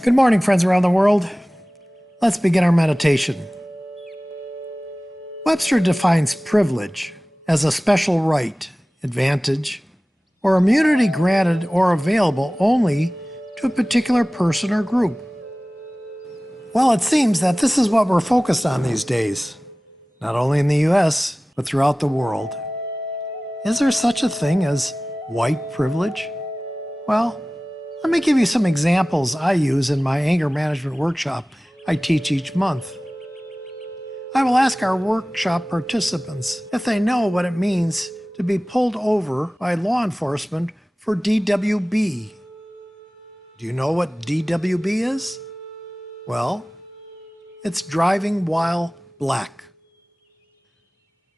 Good morning, friends around the world. Let's begin our meditation. Webster defines privilege as a special right, advantage, or immunity granted or available only to a particular person or group. Well, it seems that this is what we're focused on these days, not only in the U.S., but throughout the world. Is there such a thing as white privilege? Well, let me give you some examples I use in my anger management workshop I teach each month. I will ask our workshop participants if they know what it means to be pulled over by law enforcement for DWB. Do you know what DWB is? Well, it's driving while black.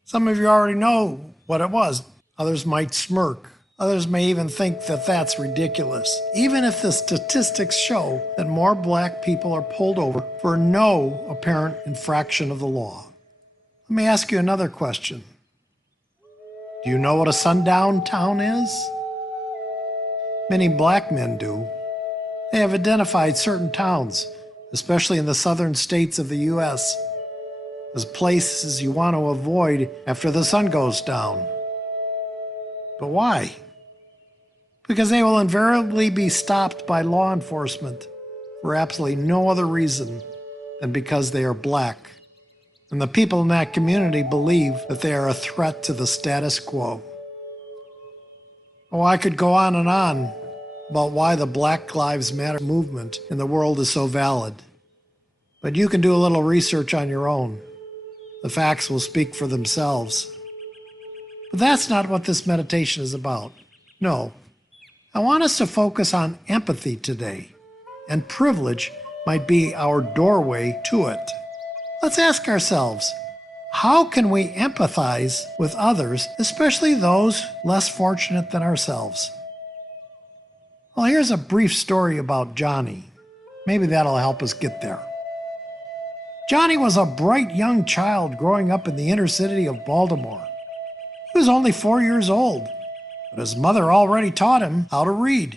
Some of you already know what it was. Others might smirk. Others may even think that that's ridiculous, even if the statistics show that more black people are pulled over for no apparent infraction of the law. Let me ask you another question. Do you know what a sundown town is? Many black men do. They have identified certain towns, especially in the southern states of the U.S., as places you want to avoid after the sun goes down. But why? Because they will invariably be stopped by law enforcement for absolutely no other reason than because they are black. And the people in that community believe that they are a threat to the status quo. Oh, I could go on and on about why the Black Lives Matter movement in the world is so valid. But you can do a little research on your own. The facts will speak for themselves. But that's not what this meditation is about. No. I want us to focus on empathy today, and privilege might be our doorway to it. Let's ask ourselves, how can we empathize with others, especially those less fortunate than ourselves? Well, here's a brief story about Johnny. Maybe that'll help us get there. Johnny was a bright young child growing up in the inner city of Baltimore. He was only 4 years old, but his mother already taught him how to read.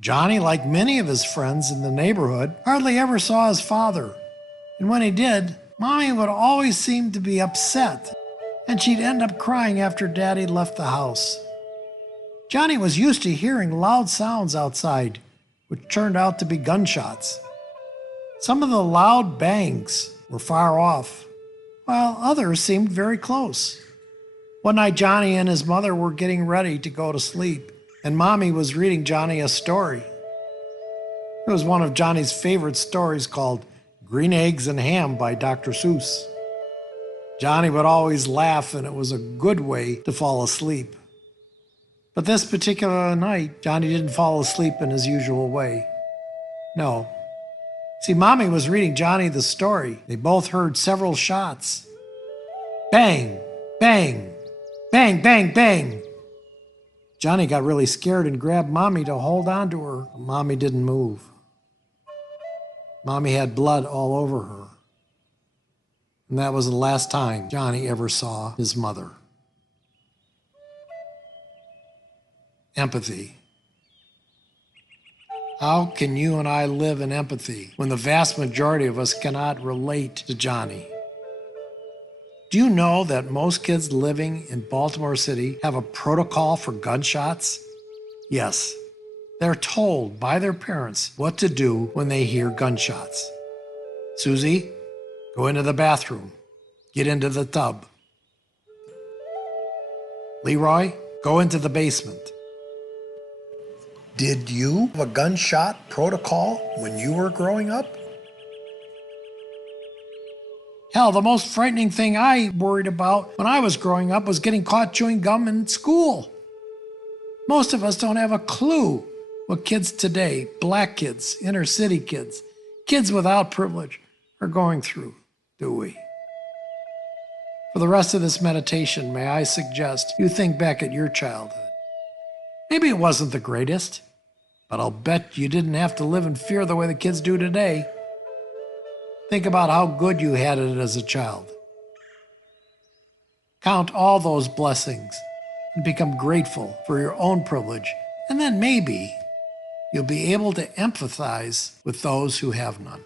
Johnny, like many of his friends in the neighborhood, hardly ever saw his father. And when he did, Mommy would always seem to be upset, and she'd end up crying after Daddy left the house. Johnny was used to hearing loud sounds outside, which turned out to be gunshots. Some of the loud bangs were far off, while others seemed very close. One night, Johnny and his mother were getting ready to go to sleep, and Mommy was reading Johnny a story. It was one of Johnny's favorite stories called Green Eggs and Ham by Dr. Seuss. Johnny would always laugh, and it was a good way to fall asleep. But this particular night, Johnny didn't fall asleep in his usual way. No. See, Mommy was reading Johnny the story. They both heard several shots. Bang! Bang! Bang, bang, bang! Johnny got really scared and grabbed Mommy to hold on to her. Mommy didn't move. Mommy had blood all over her. And that was the last time Johnny ever saw his mother. Empathy. How can you and I live in empathy when the vast majority of us cannot relate to Johnny? Do you know that most kids living in Baltimore City have a protocol for gunshots? Yes, they're told by their parents what to do when they hear gunshots. Susie, go into the bathroom. Get into the tub. Leroy, go into the basement. Did you have a gunshot protocol when you were growing up? Hell, the most frightening thing I worried about when I was growing up was getting caught chewing gum in school. Most of us don't have a clue what kids today, black kids, inner city kids, kids without privilege, are going through, do we? For the rest of this meditation, may I suggest you think back at your childhood. Maybe it wasn't the greatest, but I'll bet you didn't have to live in fear the way the kids do today. Think about how good you had it as a child. Count all those blessings and become grateful for your own privilege, and then maybe you'll be able to empathize with those who have none.